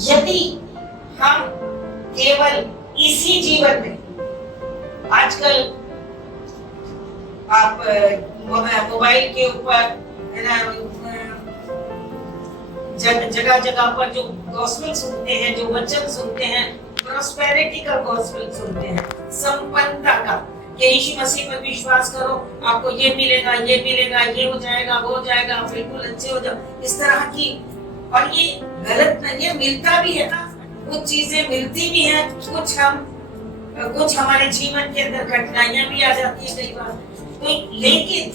यदि हम केवल इसी जीवन में, आजकल आप मोबाइल के ऊपर है ना, जगह जगह पर जो गॉस्पेल सुनते हैं, जो वचन सुनते हैं, प्रॉस्पेरिटी का गॉस्पेल सुनते हैं, संपन्नता का, कि यीशु मसीह पर विश्वास करो, आपको ये मिलेगा, ये मिलेगा, ये हो जाएगा, वो हो जाएगा, आप बिल्कुल अच्छे हो जाओ, इस तरह की। और ये गलत नहीं है, मिलता भी है ना, कुछ चीजें मिलती भी हैं, कुछ हमारे जीवन के अंदर कठिनाइयां भी आ जाती है कई बार, तो लेकिन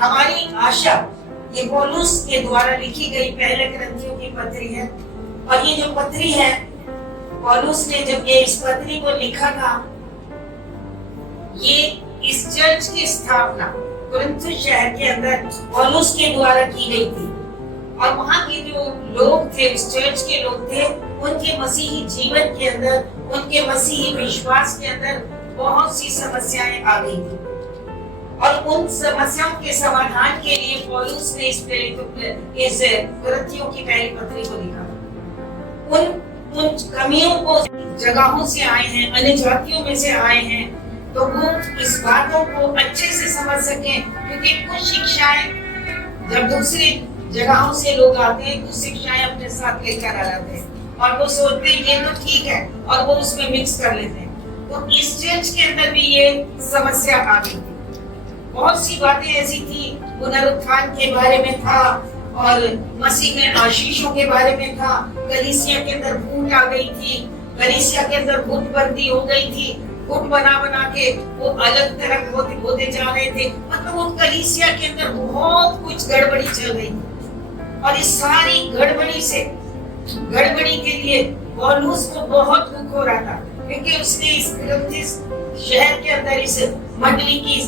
हमारी आशा, ये पौलुस के द्वारा लिखी गई पहले ग्रंथियों की पत्री है। और ये जो पत्री है, पौलुस ने जब ये इस पत्री को लिखा था, ये इस चर्च की स्थापना कुरिन्थुस शहर के अंदर पौलुस के द्वारा की गई थी। और वहां के जो लोग थे, इस चर्च के लोग थे, उनके मसीही जीवन के अंदर, उनके मसीही विश्वास के अंदर बहुत सी समस्याएं आ गई थी। और उन समस्याओं के समाधान के लिए पौलुस ने इस कुरिन्थियों की पहली पत्री को लिखा। उन कमियों को, जगहों से आए हैं, अन्य जातियों में से आए हैं, तो वो इस बातों को अच्छे से समझ सकें, क्योंकि कुछ शिक्षाएं जब दूसरी जगहों से लोग आते हैं, कुछ शिक्षाएं अपने साथ लेकर आ जाते हैं और वो सोचते हैं ये तो ठीक है, और वो उसमें मिक्स कर लेते हैं। तो इस चर्च के अंदर भी ये समस्या आ गई थी। बहुत सी बातें ऐसी थी, पुनरुत्थान के बारे में था, और मसीह में आशीषों के बारे में था। कलीसिया के अंदर फूट आ गई थी, कलीसिया के अंदर गुटबंदी हो गई थी, गुट बना बना के वो अलग तरफ होते जा रहे थे। मतलब वो कलीसिया के अंदर बहुत कुछ गड़बड़ी चल रही थी। और इस सारी गड़बड़ी के लिए पौलुस को बहुत दुख हो रहा था, क्योंकि उसने इस कुरिन्थुस शहर के अंदर इस मंडली की,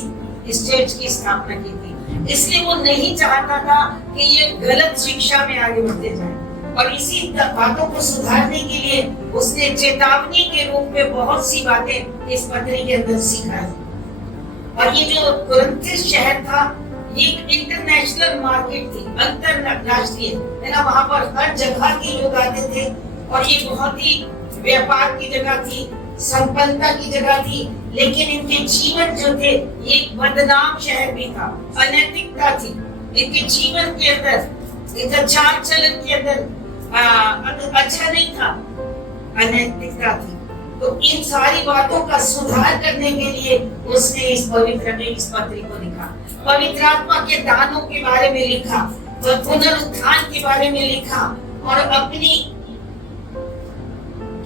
इस चर्च की स्थापना की थी। इसलिए वो नहीं चाहता था कि ये गलत शिक्षा में आगे बढ़ते जाए, और इसी बातों को सुधारने के लिए उसने चेतावनी के रूप में बहुत सी बातें इस पत्री के अंदर सिखाई। और ये जो कुरिन्थुस शहर था, ये एक इंटरनेशनल मार्केट थी, अंतरराष्ट्रीय, है ना, वहां पर हर जगह के लोग आते थे, और ये बहुत ही व्यापार की जगह थी, संपन्नता की जगह थी। लेकिन इनके जीवन जो थे, ये एक बदनाम शहर भी था, अनैतिकता थी इनके जीवन के अंदर, इनका चाल चलन के अंदर अच्छा नहीं था, अनैतिकता थी। तो इन सारी बातों का सुधार करने के लिए उसने इस पत्री को लिखा। पवित्र आत्मा के दानों के बारे में लिखा, और पुनरुत्थान के बारे में लिखा, और अपनी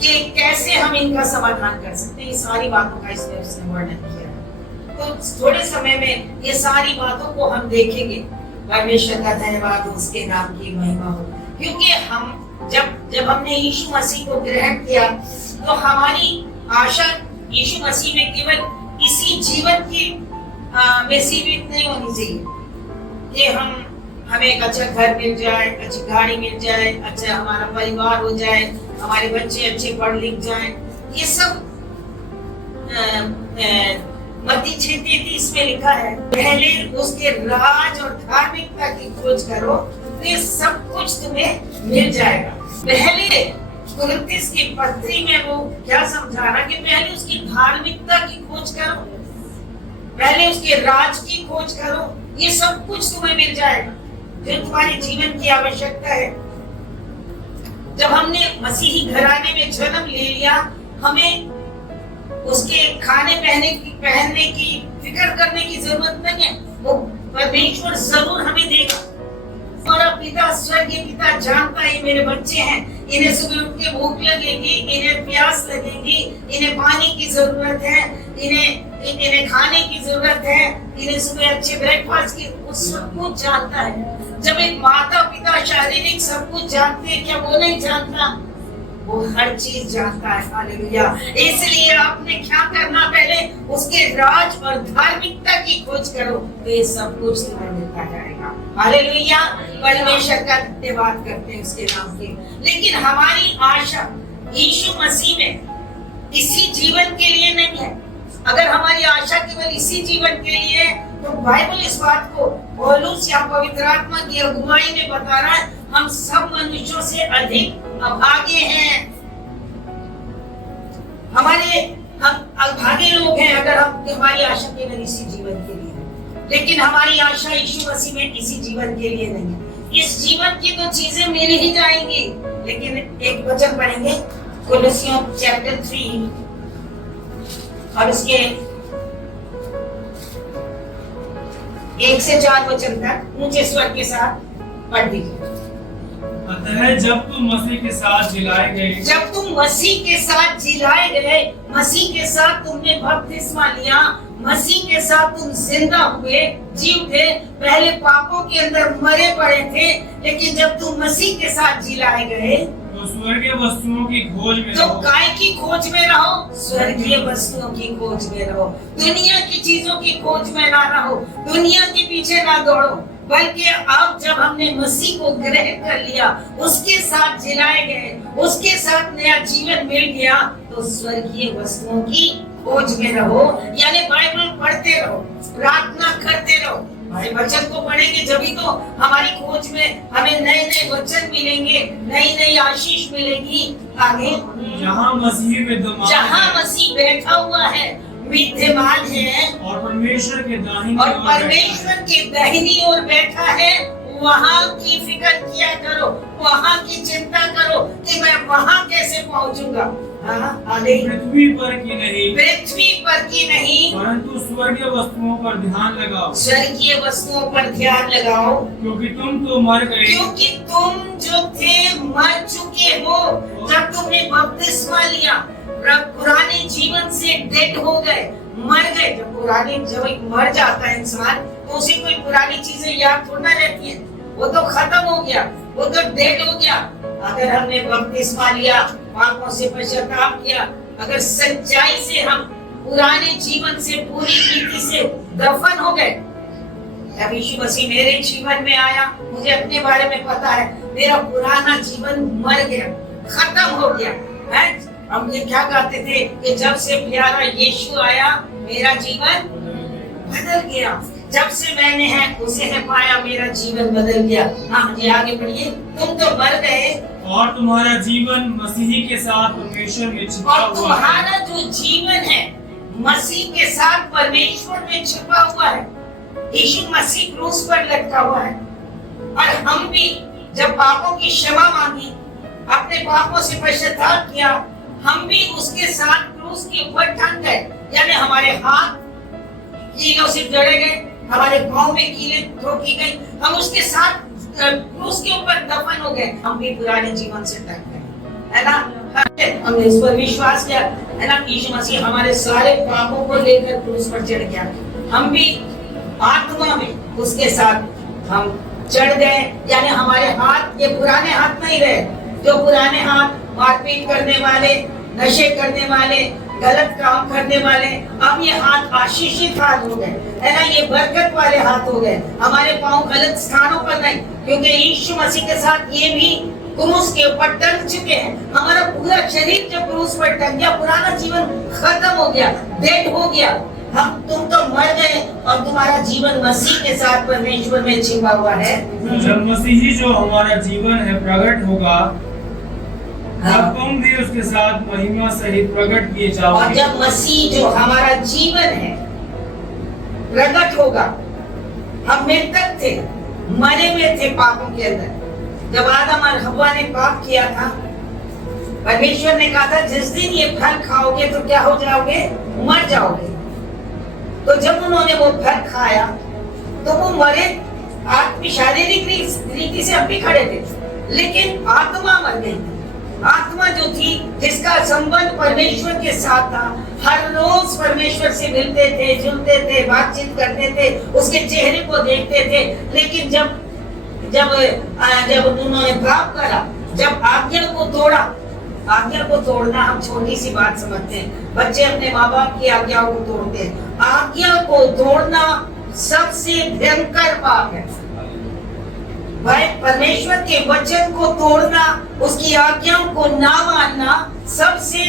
कि कैसे हम इनका समाधान कर सकते हैं, ये सारी बातों का इसने उसने वर्णन किया। तो थोड़े समय में ये सारी बातों को हम देखेंगे। परमेश्वर का धन्यवाद हो, उसके नाम की महिमा हो। क्योंकि हम जब हमने यीशु मसीह को ग्रहण किया, तो हमारी आशा यीशु मसीह में केवल इसी जीवन की में सीमित नहीं होनी चाहिए कि हमें एक अच्छा घर मिल जाए, अच्छी गाड़ी मिल जाए, अच्छा हमारा परिवार हो जाए, हमारे बच्चे अच्छे पढ़ लिख जाएं। ये सब मत्ती 6:33 में लिखा है, पहले उसके राज और धार्मिकता की खोज करो, तो ये सब कुछ तुम्हें मिल जाएगा। पहले कुरिन्थुस की पत्री में वो क्या समझा रहा कि पहले उसकी धार्मिकता की खोज करो, पहले उसके राज की खोज करो, ये सब कुछ तुम्हें मिल जाएगा जो तुम्हारे जीवन की आवश्यकता है। जब हमने मसीही घराने में जन्म ले लिया, हमें उसके खाने पहनने की फिक्र करने की जरूरत नहीं है, वो परमेश्वर जरूर हमें देगा। हमारा पिता, स्वर्गीय पिता जानता है मेरे बच्चे हैं, इन्हें सुबह उठ के भूख लगेगी, इन्हें प्यास लगेगी, इन्हें पानी की जरूरत है, इन्हें खाने की जरूरत है, इन्हें सुबह अच्छे ब्रेकफास्ट की, वो सब कुछ जानता है। जब एक माता पिता शारीरिक सब कुछ जानते हैं, क्या वो नहीं जानता? वो हर चीज जानता है। हालेलुया। इसलिए आपने क्या करना, पहले उसके राज और धार्मिकता की खोज करो, तो ये सब कुछ तुम्हें मिलता जाएगा। हालेलुया। परमेश्वर का धन्यवाद करते हैं उसके नाम के। लेकिन हमारी आशा यीशु मसीह में इसी जीवन के लिए नहीं है। अगर हमारी आशा केवल इसी जीवन के लिए है, तो बाइबल इस बात को पौलुस या पवित्र आत्मा की अगुवाई में बता रहा है, हम सब मनुष्यों से अधिक अभागे हैं। हम अभागे लोग हैं अगर हमारी आशा केवल इसी जीवन के लिए है, लेकिन हमारी आशा यीशु मसीह में इसी जीवन के लिए नहीं है। इस जीवन की तो चीजें मिल ही जाएंगी, लेकिन एक वचन पढ़ेंगे कोलोसियों चैप्टर 3 और उसके 1 से 4 वचन तक ऊंचे स्वर के साथ पढ़ दीजिए। अतः जब तुम मसीह के साथ जिलाए गए, मसीह के साथ तुमने बपतिस्मा लिया, मसीह के साथ तुम जिंदा हुए, जी उठे। पहले पापों के अंदर मरे पड़े थे, लेकिन जब तुम मसीह के साथ जिलाए गए तो स्वर्गीय वस्तुओं की खोज में तो काय की खोज में रहो, स्वर्गीय वस्तुओं की खोज में रहो। दुनिया की चीजों की खोज में ना रहो, दुनिया के पीछे ना दौड़ो, बल्कि अब जब हमने मसीह को ग्रहण कर लिया, उसके साथ जिलाए गए, उसके साथ नया जीवन मिल गया, तो स्वर्गीय वस्तुओं की खोज में रहो। यानी बाइबल पढ़ते रहो, प्रार्थना करते रहो। भाई वचन को पढ़ेंगे जभी तो हमारी खोज में हमें नए नए वचन मिलेंगे, नई नई आशीष मिलेगी। आगे जहाँ मसीह बैठा हुआ है, विद्यमान है और परमेश्वर के दाहिनी ओर बैठा है, वहाँ की फिक्र किया करो, वहाँ की चिंता करो कि मैं वहाँ कैसे पहुँचूंगा। पृथ्वी पर की नहीं परंतु स्वर्गीय वस्तुओं पर ध्यान लगाओ। स्वर्गीय वस्तुओं पर ध्यान लगाओ, क्योंकि तुम तो मर गए, क्योंकि तुम जो थे मर चुके हो। जब तुमने बपतिस्मा लिया, पुराने जीवन से डेड हो गए, मर गए। जब मर जाता है इंसान तो उसे कोई पुरानी चीजें याद थोड़ा रहती है, वो तो खत्म हो गया, वो तो डेड हो गया। अगर हमने बपतिस्मा लिया, पापों से पश्चाताप किया, अगर सच्चाई से हम पुराने जीवन से पूरी रीति से दफन हो गए, जब यीशु मसीह मेरे जीवन में आया, मुझे अपने बारे में पता है, मेरा पुराना जीवन मर गया, खत्म हो गया है। हम ये क्या कहते थे कि जब से प्यारा यीशु आया, मेरा जीवन बदल गया। जब से मैंने है उसे है पाया, मेरा जीवन बदल गया। हाँ जी, आगे बढ़िए। तुम तो मर गए और तुम्हारा जीवन मसीह के साथ परमेश्वर में छिपा हुआ है। और तुम्हारा जो जीवन है मसीह के साथ परमेश्वर में छिपा हुआ है। यीशु मसीह क्रूस पर लटका हुआ है, और हम भी जब पापों की क्षमा मांगी, अपने पापों से पश्चाताप किया, हम भी उसके साथ क्रूस के ऊपर टंग गए। यानी हमारे हाथ कीलों से जड़े गए, हमारे पांव में कीलें ठोकी गई, हम उसके साथ क्रूस के ऊपर दफन हो गए। हम भी पुराने जीवन से टंग गए, है ना। हमने इस पर विश्वास किया, है ना। यीशु मसीह हमारे सारे पापों को लेकर क्रूस पर चढ़ गया। हम भी आत्मा में उसके साथ हम चढ़ गए। यानी हमारे हाथ ये पुराने हाथ नहीं रहे, जो पुराने हाथ मारपीट करने वाले, नशे करने वाले, गलत काम करने वाले, अब ये हाथ आशीषित हाथ हो गए, है ना। ये बरकत वाले हाथ हो गए। हमारे पांव गलत स्थानों पर नहीं, क्योंकि यीशु मसीह के साथ ये भी क्रूस के ऊपर टंग चुके हैं। हमारा पूरा शरीर जब क्रूस पर टंग गया, पुराना जीवन खत्म हो गया, डेड हो गया। तुम तो मर गए और तुम्हारा जीवन मसीह के साथ परमेश्वर में छिपा हुआ है। जब मसीही जो हमारा जीवन है प्रकट होगा, तब तुम भी उसके साथ महिमा सहित प्रकट किए जाओगे। और जब मसीह जो हमारा जीवन है प्रकट होगा, हम मृतक थे, मरे हुए थे पापों के अंदर। जब आदम और हव्वा ने पाप किया था, परमेश्वर ने कहा था जिस दिन ये फल खाओगे तो क्या हो जाओगे, मर जाओगे। तो जब उन्होंने वो फल खाया तो वो मरे, शारीरिक रीति से अब भी खड़े थे, लेकिन आत्मा मर गई। आत्मा जो थी, जिसका संबंध परमेश्वर के साथ था, हर रोज परमेश्वर से मिलते थे, जुलते थे, बातचीत करते थे, उसके चेहरे को देखते थे। लेकिन जब उन्होंने पाप करा, जब आज्ञा को तोड़ा, आज्ञा को तोड़ना हम छोटी सी बात समझते हैं, बच्चे अपने माँ बाप की आज्ञाओं को तोड़ते हैं। आज्ञा को तोड़ना सबसे भयंकर पाप है भाई। परमेश्वर के वचन को तोड़ना, उसकी आज्ञाओं को ना मानना सबसे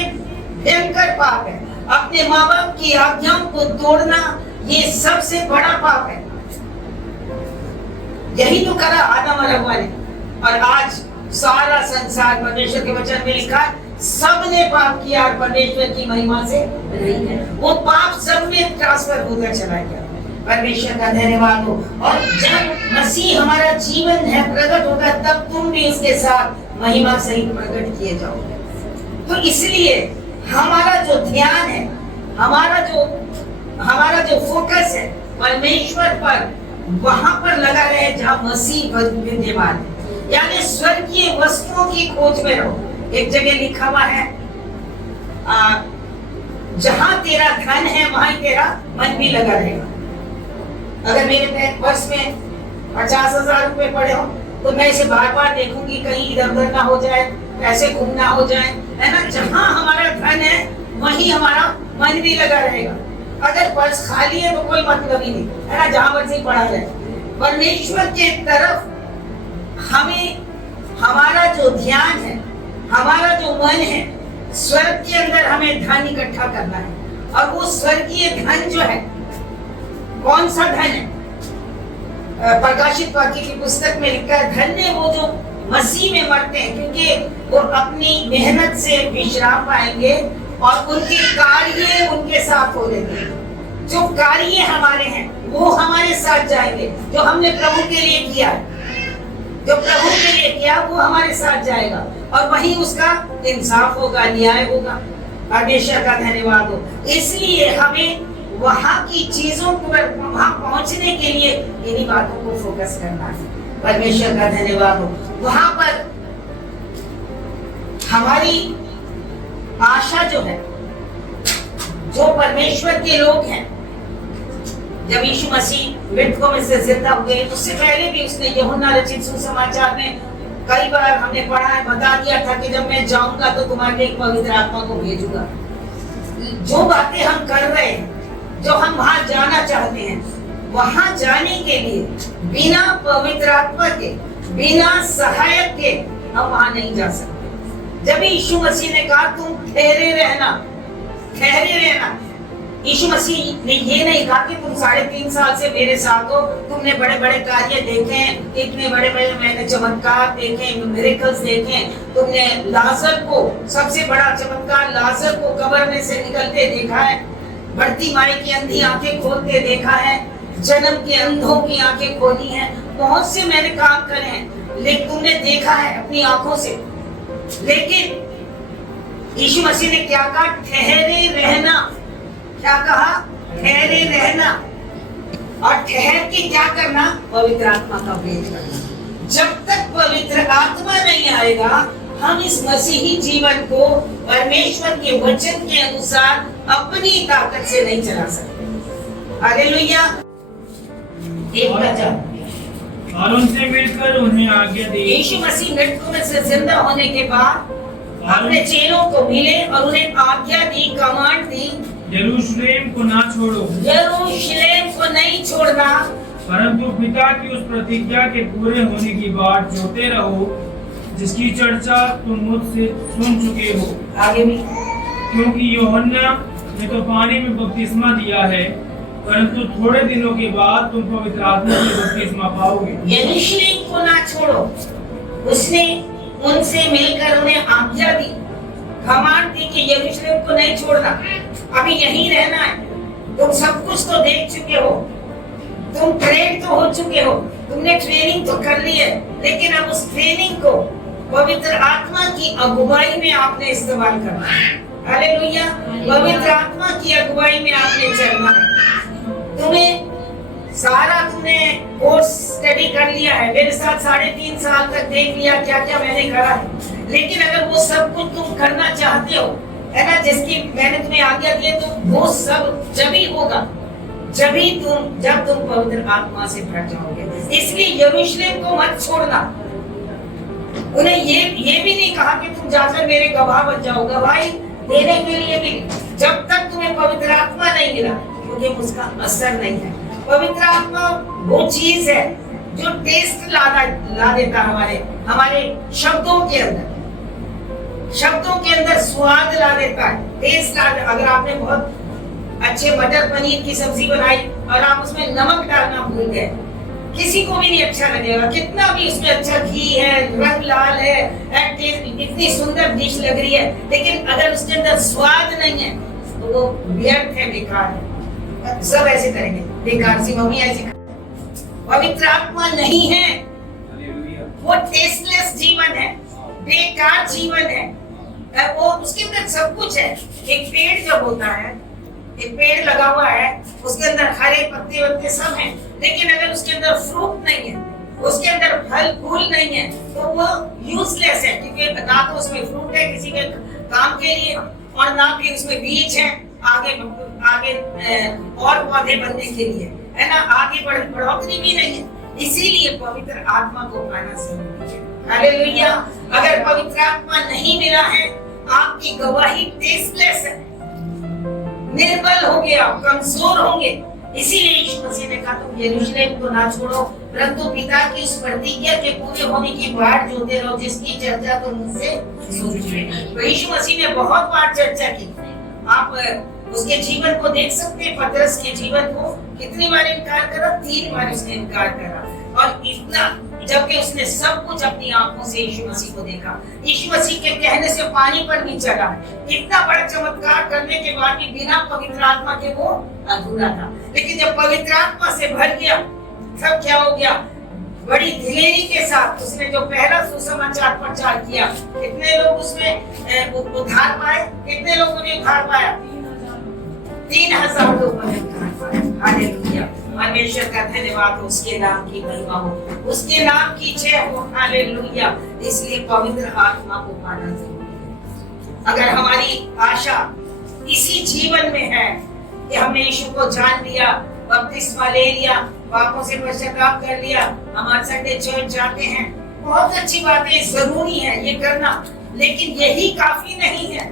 भयंकर पाप है। अपने माँ बाप की आज्ञाओं को तोड़ना ये सबसे बड़ा पाप है। यही तो करा आदम और हव्वा ने, और आज सारा संसार परमेश्वर के वचन में लिखा है सबने पाप किया और परमेश्वर की महिमा से नहीं है। वो पाप सब में ट्रांसफर होकर चला गया। परमेश्वर का धन्यवाद हो। और जब मसीह हमारा जीवन है प्रकट होगा, तब तुम भी उसके साथ महिमा सहित प्रकट किए जाओगे। तो इसलिए हमारा जो ध्यान है, हमारा जो फोकस है परमेश्वर पर, वहां पर लगा रहे जहां मसीह विद्यमान है, यानी स्वर्गीय वस्तुओं की खोज में रहो। एक जगह लिखा हुआ है जहां तेरा धन है वहां तेरा मन भी लगा रहेगा। अगर मेरे पर्स में 50,000 रुपए पड़े हो तो मैं इसे बार बार देखूंगी कहीं इधर उधर ना हो जाए, पैसे गुम ना हो जाए, है ना। जहां हमारा धन है वहीं हमारा मन भी लगा रहेगा। अगर पर्स खाली है तो कोई मतलब ही नहीं, है ना, जहां मर्जी पड़ा जाए। परमेश्वर के तरफ हमें हमारा जो ध्यान है, हमारा जो मन है, स्वर्ग के अंदर हमें धन इकट्ठा करना है। और वो स्वर्गीय धन जो है, कौन सा धन है? प्रकाशित वाक्य की पुस्तक में लिखा है धन्य वो जो मसीह में मरते हैं, क्योंकि वो अपनी मेहनत से विश्राम पाएंगे और उनके कार्य उनके साथ हो जाएंगे। जो कार्य हमारे हैं वो हमारे साथ जाएंगे। जो हमने प्रभु के लिए किया, जो प्रभु के लिए किया वो हमारे साथ जाएगा और वहीं उसका इंसाफ होगा, न्याय होगा। परमेश्वर का धन्यवाद हो। इसलिए हमें वहां की चीजों पर वहां पहुंचने के लिए इन्हीं बातों को फोकस करना है। परमेश्वर का धन्यवाद हो। वहां पर हमारी आशा जो है, जो परमेश्वर के लोग हैं, जब यीशु मसीह मृतकों में से जिंदा हुए, उससे पहले भी उसने यूहन्ना रचित सुसमाचार में कई बार हमने पढ़ा है, बता दिया था कि जब मैं जाऊंगा तो तुम्हारे एक पवित्र आत्मा को भेजूंगा। जो बातें हम कर रहे हैं, जो हम वहां जाना चाहते हैं, वहां जाने के लिए बिना पवित्र आत्मा के, बिना सहायक के हम वहां नहीं जा सकते। जब यीशु मसीह ने कहा तुम ठहरे रहना, यीशु मसीह ने ये नहीं कहा कि तुम 3.5 साल से मेरे साथ हो, तुमने बड़े बड़े कार्य देखे, इतने बड़े बड़े मैंने चमत्कार देखे, मिरेकल्स देखे, तुमने लाजर को, सबसे बड़ा चमत्कार लाजर को कब्र में से निकलते देखा है, बढ़ती माई की अंधी आंखें खोलते देखा है, जन्म के अंधों की आंखें खोली हैं, बहुत से मैंने काम करे हैं, लेकिन तुमने देखा है अपनी आंखों से। लेकिन यीशु मसीह ने क्या कहा? ठहरे रहना। क्या कहा? ठहरे रहना। और ठहर के क्या करना? पवित्र आत्मा का भेद करना। जब तक पवित्र आत्मा नहीं आएगा, हम इस मसीही जीवन को परमेश्वर के वचन के अनुसार अपनी ताकत से नहीं चला सकते। हालेलुया। एक वचन और उनसे मिलकर उन्हें आज्ञा दी। यीशु मसीह मृतकों में से जिंदा होने के बाद अपने चेलों को मिले और उन्हें आज्ञा दी, कमांड दी, यरूशलेम को ना छोड़ो, यरूशलेम को नहीं छोड़ना, परंतु पिता की उस प्रतिज्ञा के पूरे होने की बात जोते रहो जिसकी चर्चा तुम मुझसे सुन चुके हो। आगे भी, क्योंकि यूहन्ना ने तो पानी में बपतिस्मा दिया है, परंतु थोड़े दिनों के बाद तुम पवित्र आत्मा से बपतिस्मा पाओगे। यरूशलेम को ना छोड़ो, उसने उनसे मिलकर उन्हें आज्ञा दी, कमांड दी कि यरूशलेम को नहीं छोड़ना, अभी यहीं रहना है। तुम सब कुछ तो देख चुके हो, तुम ट्रेन तो हो चुके हो, तुमने ट्रेनिंग तो कर ली है, लेकिन अब उस ट्रेनिंग को पवित्र आत्मा की अगुवाई में आपने इस्तेमाल करना है। हालेलुया। पवित्र आत्मा की अगुवाई में आपने चलना है। तुमने कोर्स स्टडी कर लिया है, मेरे साथ 3.5 साल तक देख लिया क्या क्या मैंने करा है, लेकिन अगर वो सब कुछ तुम करना चाहते हो, है ना, जिसकी मैंने तुम्हें आज्ञा दी, तो वो सब जब ही होगा जब तुम पवित्र आत्मा से भर जाओगे। इसलिए यरूशलेम को मत छोड़ना। उन्हें ये भी नहीं कहा कि तुम जाकर मेरे गवाह बन जाओ, गवाही देने के लिए भी, जब तक तुम्हें पवित्र आत्मा नहीं मिला, क्योंकि उसका असर नहीं है। पवित्र आत्मा वो चीज है जो टेस्ट ला देता हमारे शब्दों के अंदर स्वाद ला देता है, टेस्ट ला। अगर आपने बहुत अच्छे मटर पनीर की सब्जी बनाई और आप उसमें नमक डालना भूल गए, किसी को भी नहीं अच्छा लगेगा। कितना भी उसमें अच्छा घी है, रंग लाल है, इतनी सुंदर डिश लग रही है, लेकिन अगर उसके अंदर स्वाद नहीं है तो वो व्यर्थ है, बेकार है। सब ऐसे करेंगे, बेकार सी मम्मी ऐसी। पवित्र आत्मा नहीं है, वो टेस्टलेस जीवन है, बेकार जीवन है। वो उसके अंदर सब कुछ है। एक पेड़ जब होता है, एक पेड़ लगा हुआ है, उसके अंदर हरे पत्ते वत्ते सब हैं, लेकिन अगर उसके अंदर फ्रूट नहीं है, उसके अंदर फल फूल नहीं है, तो वो यूजलेस है, क्योंकि ना तो उसमें फ्रूट है किसी के काम के लिए और ना भी उसमें बीज है आगे आगे और पौधे बनने के लिए, है ना, आगे बढ़ोतरी भी नहीं है। इसीलिए पवित्र आत्मा को पाना जरूरी है। हालेलुया। अगर पवित्र आत्मा नहीं मिला है, आपकी गवाही टेस्टलेस है, निर्बल होंगे, आप कमजोर होंगे। इसीलिए यीशु मसीह ने कहा तुम यरूशलेम को ना छोड़ो, परंतु पिता की उस प्रतिज्ञा के पूरे होने की बाट जोते रहो जिसकी चर्चा तुम मुझसे सुन चुके। तो यीशु मसीह ने बहुत बार चर्चा की। आप उसके जीवन को देख सकते हैं, पतरस के जीवन को कितनी बार इनकार करा, 3 बार उसने इनकार करा, और इतना जबकि उसने सब कुछ अपनी आंखों से यीशु मसीह को देखा। यीशु मसीह के कहने से पानी पर भी चला। इतना बड़ा चमत्कार करने के बाद भी बिना पवित्र आत्मा के वो अधूरा था। लेकिन जब पवित्र आत्मा से भर गया, सब क्या हो गया, बड़ी दिलेरी के साथ उसने जो पहला सुसमाचार प्रचार किया, कितने लोग उसमें उद्धार पाए, कितने लोगों ने उद्धार पाया, 3000 लोगों ने उद्धार पाया। हालेलुया। परमेश्वर का धन्यवाद हो, उसके नाम की महिमा हो, उसके नाम की जय हो। हालेलुया। इसलिए पवित्र आत्मा को पाना जरूरी है। अगर हमारी आशा इसी जीवन में है कि हमने यीशु को जान लिया, बपतिस्मा ले लिया, पापों से पश्चाताप कर लिया, हम संडे चर्च जाते हैं, बहुत अच्छी बात है, जरूरी है ये करना, लेकिन यही काफी नहीं है।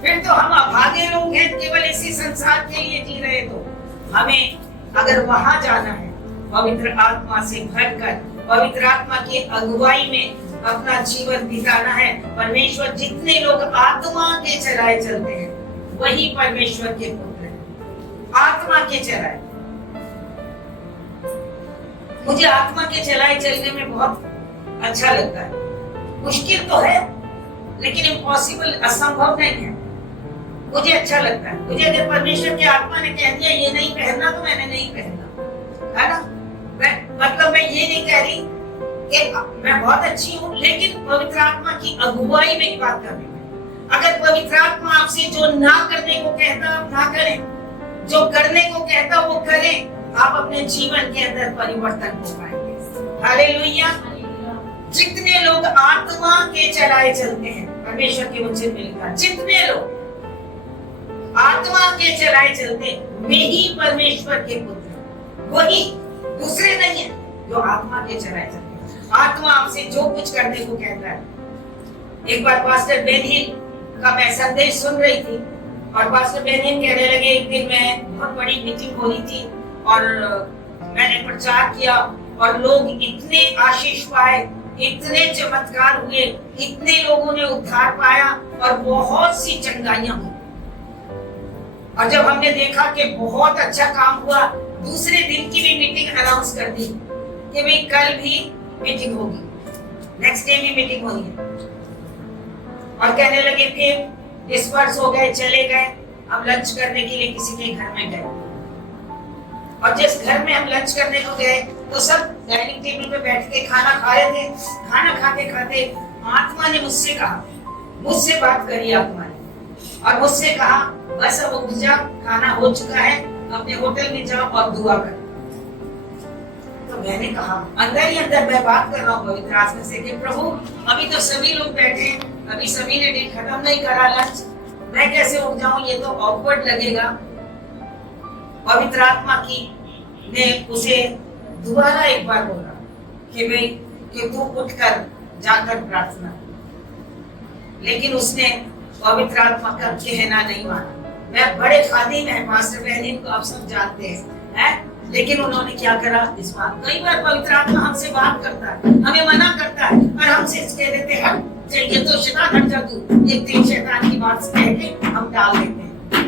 फिर तो हम अभागे लोग हैं, केवल इसी संसार के लिए जी रहे। तो हमें अगर वहां जाना है, पवित्र आत्मा से भरकर पवित्र आत्मा की अगुवाई में अपना जीवन बिताना है। परमेश्वर जितने लोग आत्मा के चलाए चलते हैं, वही परमेश्वर के पुत्र हैं। आत्मा के चलाए, मुझे आत्मा के चलाए चलने में बहुत अच्छा लगता है। मुश्किल तो है, लेकिन इम्पॉसिबल, असंभव नहीं है। मुझे अच्छा लगता है। मुझे अगर परमेश्वर की आत्मा ने कह दिया ये नहीं पहनना, तो मैंने नहीं पहनना, है ना। मतलब मैं ये नहीं कह रही कि मैं बहुत अच्छी हूँ, लेकिन पवित्र आत्मा की अगुवाई में बात कर रही हूँ। अगर पवित्र आत्मा आपसे जो ना करने को कहता आप ना करें, जो करने को कहता वो करें, आप अपने जीवन के अंदर परिवर्तन हो पाएंगे। हालेलुया। जितने लोग आत्मा के चलाए चलते हैं, परमेश्वर के वचन में लिखा, जितने लोग आत्मा के चलाए चलते वे ही परमेश्वर के पुत्र, वही, दूसरे नहीं है, जो आत्मा के चलाए चलते। आत्मा आपसे जो कुछ करने को कहता है। एक बार पास्टर बेनहिल का मैं संदेश सुन रही थी, और पास्टर बेनहिल कहने लगे, एक दिन मैं बहुत बड़ी मीटिंग हो रही थी और मैंने प्रचार किया और लोग इतने आशीष पाए, इतने चमत्कार हुए, इतने लोगों ने उद्धार पाया और बहुत सी चंगाइयां हुई। और जब हमने देखा कि बहुत अच्छा काम हुआ, दूसरे दिन की भी मीटिंग अनाउंस कर दी कि भाई कल भी मीटिंग होगी, नेक्स्ट डे भी मीटिंग होगी। और कहने लगे फिर डिस्पर्स हो गए, चले गए। हम लंच करने के लिए किसी के घर में गए, और जिस घर में हम लंच करने को गए तो सब डाइनिंग टेबल पे बैठ के खाना खा रहे थे। खाना खाते खाते आत्मा ने मुझसे कहा, मुझसे बात करी आत्मा ने, और मुझसे कहा बस अब उठ जा, खाना हो चुका है, अपने होटल में जाओ और दुआ कर। तो मैंने कहा, अंदर ही अंदर मैं बात कर रहा हूँ पवित्र आत्मा से कि प्रभु अभी तो सभी लोग बैठे हैं, अभी सभी ने डे खत्म नहीं करा लंच, मैं कैसे उठ जाऊं, ये तो ऑकवर्ड लगेगा। पवित्र आत्मा की ने उसे दोबारा एक बार बोला कि भाई कि तू उठकर जाकर प्रार्थना। लेकिन उसने पवित्र आत्मा का कहना नहीं माना। मैं बड़े खादिम है, मास्टर बहनीन को आप सब जानते हैं, लेकिन उन्होंने क्या करा इस बात। कई बार पवित्र आत्मा हमसे बात करता है, हमें मना करता है, और हमसे कह देते हैं ये तो शैतान, हट जा तू, ये तेज शैतान की बात कह के हम टाल देते हैं।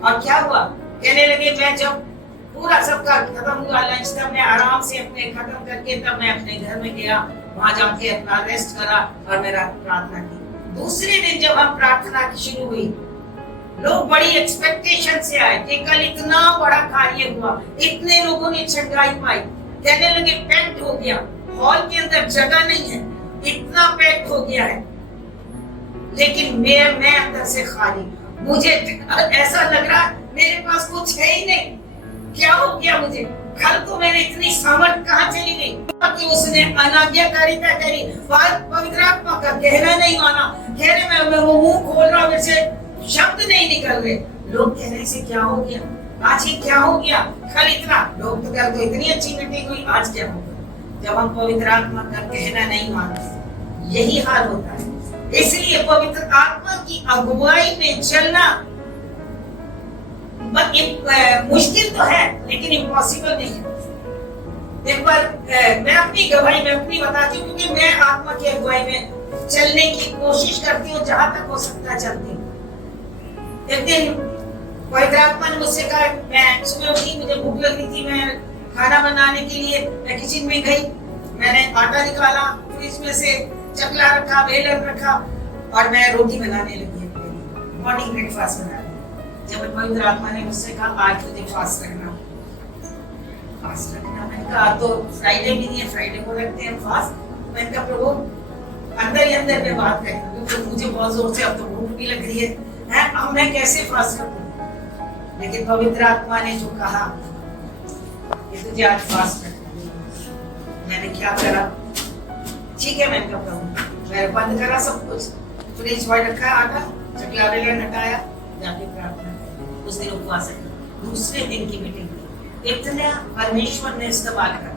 और क्या हुआ, कहने लगे मैं जब पूरा सबका खत्म हुआ लंच, तब मैं आराम से अपने खत्म करके तब मैं अपने घर में गया, वहां जाके अपना रेस्ट करा और मेरा प्रार्थना की। दूसरे दिन जब हम प्रार्थना की शुरू हुई, लोग बड़ी एक्सपेक्टेशन से आए कि कल इतना बड़ा कार्य हुआ, इतने लोगों ने चंगाई पाई। कहने लगे पैक्ड हो गया, हॉल के अंदर जगह नहीं है, इतना पैक्ड हो गया है, लेकिन मैं अंदर से खाली। मुझे ऐसा लग रहा मेरे पास कुछ है ही नहीं, क्या हो गया मुझे? कल तो मेरी इतनी सामर्थ कहाँ चली गई कि उसने अनाज्ञाकारिता करी, पवित्र आत्मा का कहना नहीं माना। कह रहे मैं वो मुंह खोल रहा हूँ, मेरे से शब्द नहीं निकल रहे। लोग कह रहे से क्या हो गया, आज ये क्या हो गया? कल इतना लोग तो कहते इतनी अच्छी मीटिंग हुई, आज क्या हो गया? जब हम पवित्र आत्मा का कहना नहीं मानते, यही हाल होता है। इसलिए पवित्र आत्मा की अगुवाई में चलना मुश्किल तो है, लेकिन इम्पॉसिबल नहीं है। एक बार मैं अपनी गवाही में अपनी बताती हूँ, क्योंकि मैं आत्मा की अगुवाई में चलने की कोशिश करती हूँ, जहां तक हो सकता चलती हूँ। एक दिन पवित्र आत्मा ने मुझसे कहा, मैं सुबह उठी, मुझे भूख लग रही थी, मैं खाना बनाने के लिए मैं किचन में गई, मैंने आटा निकाला, फ्रिज में से चकला रखा, बेलन रखा और मैं रोटी बनाने लगी, मॉर्निंग ब्रेकफास्ट बना। जब पवित्र आत्मा ने मुझसे कहा आज तुझे फास्ट रखना, मैंने कहा तो फ्राइडे भी नहीं है, फ्राइडे को रखते हैं फास्ट। मैंने कहा प्रभु अंदर ही अंदर में बात करें, क्योंकि मुझे बहुत जोर से अब तो भूख भी लग रही है, अब मैं कैसे फास्ट रखूं? लेकिन पवित्र आत्मा ने जो कहा कि तुझे आज फास्ट रखना, मैंने क्या करा, ठीक है मैंने कहा प्रभु, मैंने बंद करा सब कुछ, फ्रिज में रखा आटा, चकला बेलन हटाया, जाके प्रार्थना। उस दिन उपवास है। दूसरे दिन की मीटिंग में इतना परमेश्वर ने इस्तेमाल करा।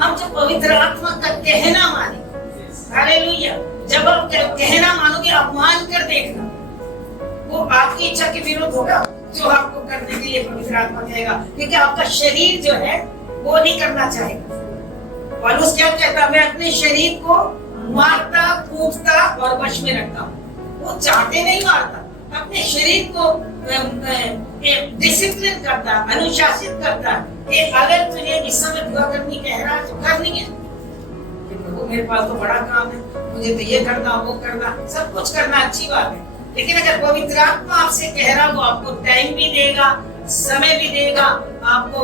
हम जब पवित्र आत्मा का कहना माने, हालेलुया, जब आप कहना मानोगे, आप मान कर देखना, वो आपकी इच्छा के विरुद्ध होगा जो आपको करने के लिए पवित्र आत्मा कहेगा, क्योंकि आपका शरीर जो है वो नहीं करना चाहेगा। पौलुस क्या कहता, मैं अपने शरीर को मारता, कूटता और वश में रखता हूँ। वो चाहते नहीं मारता, अपने शरीर को डिसिप्लिन करता, अनुशासित करता कि अगर तुझे इस समय दुआ करनी कह रहा है तो करनी है, प्रभु मेरे पास तो बड़ा काम है, मुझे तो ये करना, वो करना, सब कुछ करना अच्छी बात है, लेकिन अगर पवित्र आत्मा आपसे कह रहा, वो आपको टाइम भी देगा, समय भी देगा, आपको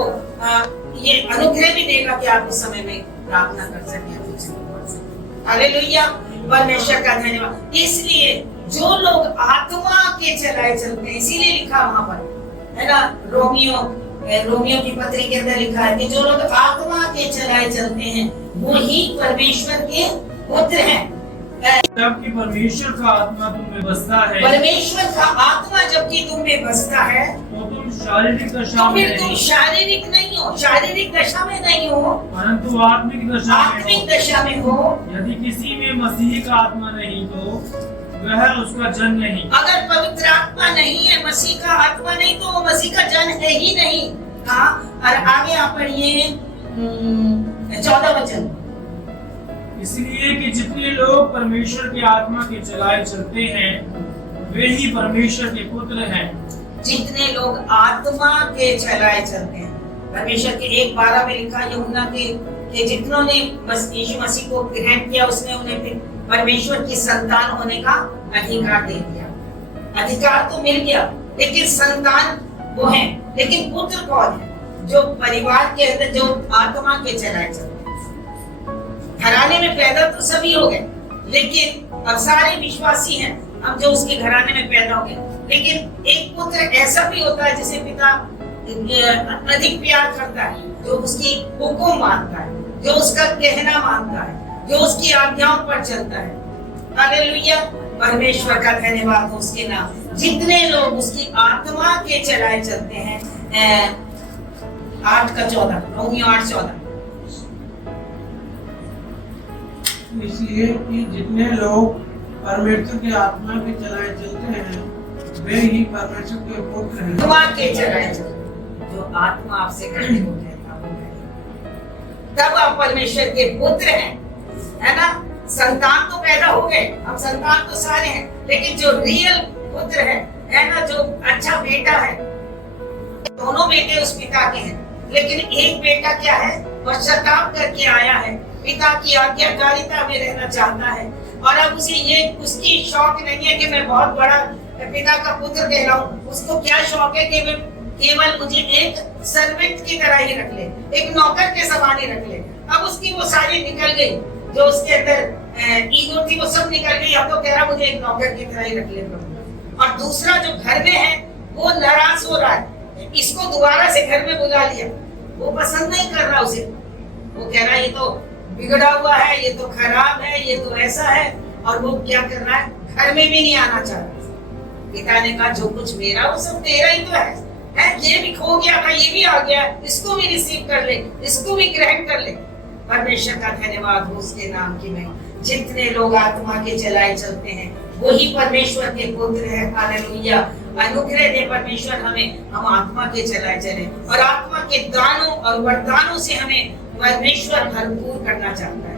ये अनुग्रह भी देगा कि आप उस समय में प्रार्थना कर सकें। हालेलुया, परमेश्वर का धन्यवाद। इसलिए जो लोग आत्मा के चलाए चलते हैं, इसीलिए लिखा वहां पर है ना, रोमियो की पत्री के अंदर लिखा है कि जो लोग आत्मा के चलाए चलते हैं वो ही परमेश्वर के पुत्र हैं। जबकि परमेश्वर का आत्मा तुम में बसता है, परमेश्वर का आत्मा जबकि तुम में बसता है, तो तुम शारीरिक दशा तो में फिर तुम शारीरिक नहीं हो, शारीरिक दशा में नहीं हो, परंतु आत्मिक दशा में हो। यदि किसी में मसीह का आत्मा नहीं तो वह उसका जन नहीं। अगर पवित्र आत्मा नहीं है, मसीह का आत्मा नहीं, तो वो मसीह का जन है ही नहीं। हाँ, और आगे आप पढ़िए 14 वचन। इसलिए कि जितने लोग परमेश्वर की आत्मा के चलाए चलते हैं वे ही परमेश्वर के पुत्र हैं। जितने लोग आत्मा के चलाए चलते हैं, परमेश्वर के 1:12 में लिखा, यूहन्ना के जितनों ने यीशु मसीह को ग्रहण किया, उसने उन्हें परमेश्वर की संतान होने का अधिकार दे दिया। अधिकार तो मिल गया, लेकिन संतान वो है, लेकिन पुत्र कौन है? जो परिवार के अंदर जो आत्मा के चलाए चलते हैं। घराने में पैदा तो सभी हो गए, लेकिन अब सारे विश्वासी हैं, अब जो उसके घराने में पैदा हो गए, लेकिन एक पुत्र ऐसा भी होता है जिसे पिता अधिक प्यार करता है, जो उसकी हुक्म मानता है, जो उसका कहना मानता है, जो उसकी आज्ञाओं पर चलता है। हालेलुया, परमेश्वर का धन्यवाद हो उसके नाम। जितने लोग उसकी आत्मा के चलाए चलते हैं, 8:14, रोमियो 8:14। इसलिए कि जितने लोग परमेश्वर की आत्मा के चलाए चलते हैं वे ही परमेश्वर के पुत्र हैं। आत्मा के चलाए चलते, जो आत्मा आपसे करने को कहता है, तब आप परमेश्वर के पुत्र हैं, है ना। संतान तो पैदा हो गए, अब संतान तो सारे हैं, लेकिन जो रियल पुत्र है ना, जो अच्छा बेटा है, दोनों बेटे उस पिता के हैं, लेकिन एक बेटा क्या है, पश्चाताप करके आया है, पिता की आज्ञाकारिता में रहना चाहता है। और अब उसे ये उसकी शौक नहीं है कि मैं बहुत बड़ा पिता का पुत्र कहलाऊं। उसको क्या शौक है कि मैं केवल मुझे एक सर्वेंट की तरह ही रख ले, एक नौकर के समान ही रख ले। अब उसकी वो सारी निकल गई, जो उसके अंदर ईगो थी वो सब निकल गई। अब तो कह रहा मुझे एक नौकर की तरह ही रख ले प्रभु। और दूसरा जो घर में है वो नाराज हो रहा है, इसको दोबारा से घर में बुला लिया, वो पसंद नहीं कर रहा उसे। वो कह रहा है ये तो बिगड़ा हुआ है, ये तो खराब है, ये तो ऐसा है। और वो क्या कर रहा है, घर में भी नहीं आना चाह रहा। पिता ने कहा जो कुछ मेरा वो सब तेरा ही तो है, ये भी खो गया था, ये भी आ गया, इसको भी रिसीव कर ले, इसको भी ग्रहण कर ले। परमेश्वर का धन्यवाद हो उसके नाम की में। जितने लोग आत्मा के चलाए चलते हैं वही परमेश्वर के पुत्र है। हालेलुया। अनुग्रह दे परमेश्वर हमें, हम आत्मा के चलाए चले और आत्मा के दानों और वरदानों से हमें परमेश्वर भरपूर करना चाहता है।